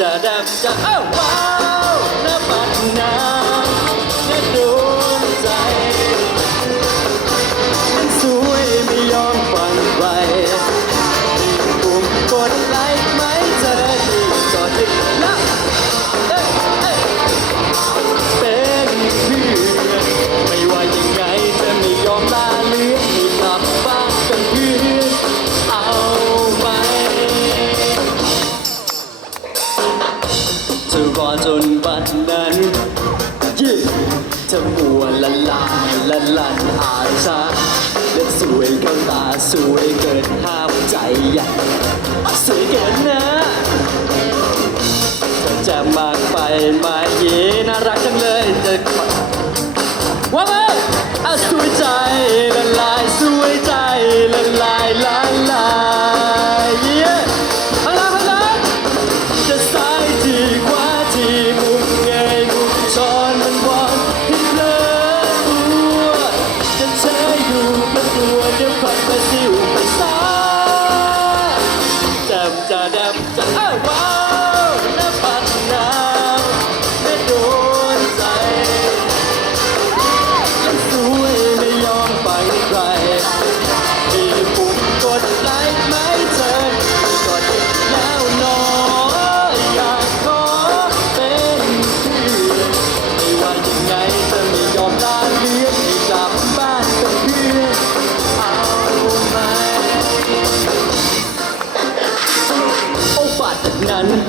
จะดำจะอ้าวว้าวน้ำมันน้ำและดนใจ รอจนบัดนั้นยิ่งจะมัวละลายละลันอาชาและสวยเข้าตาสวยเกินห้ามใจอยากสวยเกินนะจะมากไปไหม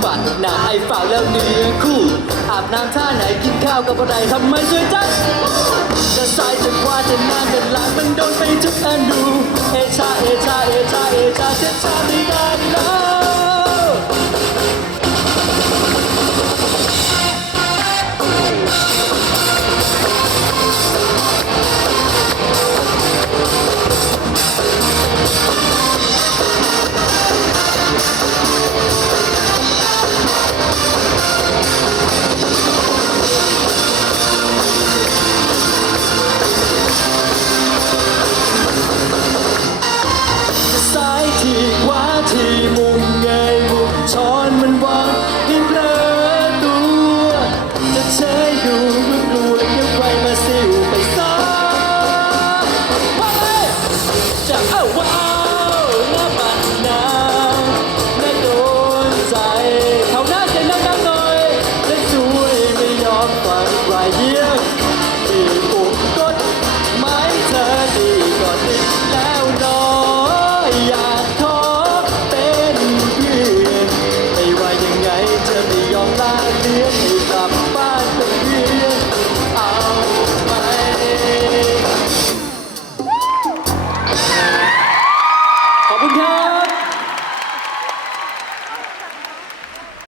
นั้นหนาไอ้ฝ่าแล้วเนื้อคู่ อาบน้ำท่าไหนกินข้าวกับอะไรทำไมสวยจังจะซ้ายจะขวาจะหน้าจะหลังมันโดนไปทุกอนูเอชาเอชาเอชาเอชาเชชาไม่ได้แล้ว